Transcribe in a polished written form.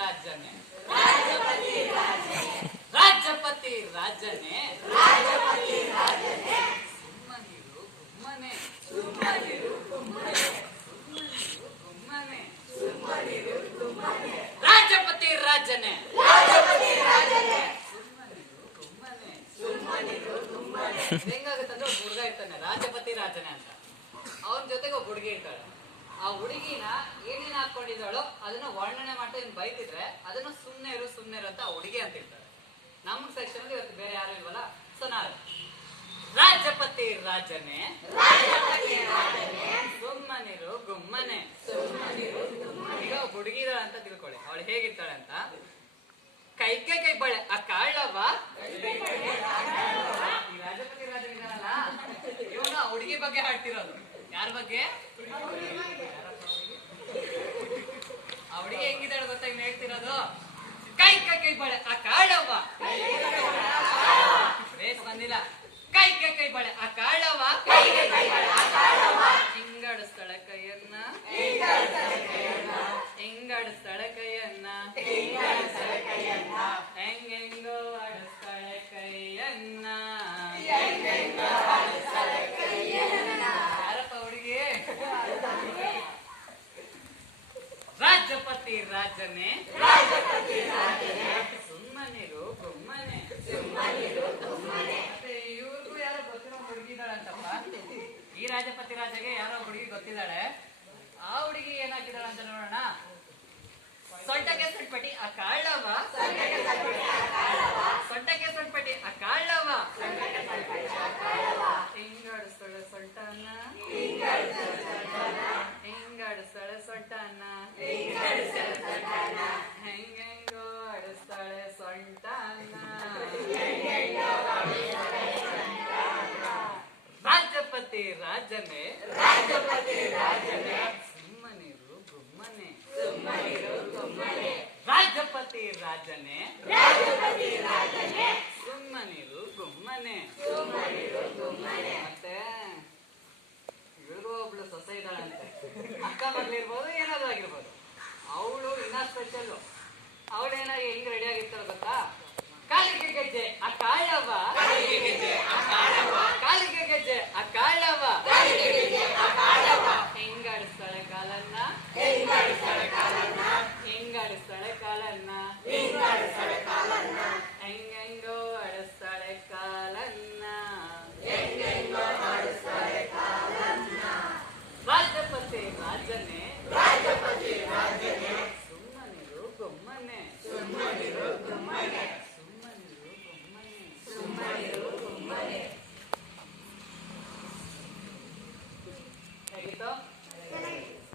ರಾಜನೇ ರಾಜಪತಿ ರಾಜನೇ ಸುಮ್ಮನಿರು ಗುಮ್ಮನೆ ರಾಜಪತಿ ರಾಜನೇ ಹೆಂಗಾಗುತ್ತಂದ್ರೆ ಒಬ್ಬ ಹುಡುಗ ಇರ್ತಾನೆ ರಾಜಪತಿ ರಾಜನೇ ಅಂತ. ಅವನ ಜೊತೆಗೆ ಒಬ್ಬ ಹುಡುಗಿ ಇರ್ತಾಳೆ. ಆ ಹುಡುಗಿನ ಏನೇನ್ ಹಾಕೊಂಡಿದ್ದಾಳೋ ಅದನ್ನ ವರ್ಣನೆ ಮಾಡ್ತಾ ಇನ್ ಬೈತಿದ್ರೆ ಅದನ್ನ ಸುಮ್ನೆ ಇರು ಅಂತ ಆ ಹುಡುಗಿ ಅಂತ ಇರ್ತಾಳೆ. ನಮ್ಮ ಸೆಕ್ಷನ್ ಅಲ್ಲಿ ಇವತ್ತು ಬೇರೆ ಯಾರು ಇಲ್ವಲ್ಲ, ಸೊ ನಾನು ರಾಜಪತಿ ರಾಜನೇ ಸುಮ್ಮನಿರು ಗುಮ್ಮನೆ. ಈಗ ಒಬ್ಬ ಹುಡುಗಿ ಇದ್ದಾಳೆ ಅಂತ ತಿಳ್ಕೊಳ್ಳಿ. ಅವಳು ಹೇಗಿರ್ತಾಳೆ ಅಂತ, ಕೈಗೆ ಕೈ ಬಳೆ ಆ ಕಾಳವ. ಈ ರಾಜಪತಿ ರಾಜನ್ ಇದಾನಲ್ಲ ಇವನು ಆ ಹುಡುಗಿ ಬಗ್ಗೆ ಹಾಡ್ತಿರೋದು. ಯಾರ ಬಗ್ಗೆ? ಆ ಹುಡುಗಿ ಹೆಂಗಿದ್ದಾಳೆ ಗೊತ್ತಾ ಇನ್ನು ಹೇಳ್ತಿರೋದು, ಕೈ ಕೈ ಬಳೆ ಆ ಕಾಳವ. ರೇಸ್ ಬಂದಿಲ್ಲ. ಕೈ ಕೈ ಬಳೆ ಆ ಕಾಳವ ಹಿಂಗಾಡಿಸ್ತಾಳೆ ಕೈಯನ್ನ ಹಿಂಗಾಡಿಸ್ತಾಳೆ ಕೈಯನ್ನ ಹೆಂಗೆಂಗೋ ಆಡಿಸ್ತಾಳೆ ಕೈಯನ್ನ. ಯಾರಪ್ಪ ಹುಡುಗಿ? ರಾಜಪತಿ ರಾಜನೇ ಸುಮ್ಮನಿರು ಗುಮ್ಮನೆ. ಇವ್ರಿಗೂ ಯಾರೋ ಗೊತ್ತಿರೋ ಹುಡುಗಿದಾಳೆ ಅಂತಪ್ಪ. ಈ ರಾಜಪತಿ ರಾಜಗೆ ಯಾರೋ ಹುಡುಗಿ ಗೊತ್ತಿದ್ದಾಳೆ. ಆ ಹುಡುಗಿ ಏನಾಕಿದಾಳೆ ಅಂತ ನೋಡೋಣ. ಸೊಂಟಕ್ಕೆ ಸೊಂಟಪಟ್ಟಿ ಆ ಕಾಳವ ಸೊಂಟಕ್ಕೆ ಸೊಂಟಪಟ್ಟಿ ಆ ಕಾಳವ ಹಿಂಗಾಡಿಸ್ತಾಳೆ ಸೊಂಟನ ಹಿಂಗಾಡಿಸ್ತಾಳೆ ಸೊಂಟನ ಹೆಂಗೆಂಗೋ ಆಡಿಸ್ತಾಳೆ ಸೊಂಟನ. ರಾಜಪತಿ ರಾಜನೇ ಸುಮ್ಮನಿರು ಗುಮ್ಮನೆ. ರಾಜಪತಿ ರಾಜನೇ ಸುಮ್ಮನಿರು ಗುಮ್ಮನೆ. ಮತ್ತೆ ಇವ್ರಿಗೂ ಒಬ್ಳು ಸೊಸೆ ಇದ್ದಾಳಂತೆ. ಅಕ್ಕ ಮಗಳಿರ್ಬೋದು, ಏನಾದ್ರು ಆಗಿರ್ಬೋದು. ಅವಳು ಇನ್ನ ಸ್ಪೆಷಲ್. ಅವಳೇನಾಗಿ ಹೆಂಗ್ ರೆಡಿ ಆಗಿರ್ತಾಳ ಗೊತ್ತಾ? ಕಾಲಿಗೆ ಗೆಜ್ಜೆ ಆ ಕಾಳವ ಕಾಲಿಗೆ ಗೆಜ್ಜೆ ಆ ಕಾಳವ ಹೆಂಗಾಡಿಸ್ತಾಳೆ ಕಾಲನ್ನ ಹಿಂಗಾಡಿಸ್ತಾಳೆ ಕಾಲನ್ನ ಹೆಂಗೆಂಗೋ ಆಡಿಸ್ತಾಳೆ ಕಾಲನ್ನ. ರಾಜಪತಿ ರಾಜನೇ ಸುಮ್ಮನಿರು ಗುಮ್ಮನೆ. ಹೇಗಿತ್ತು?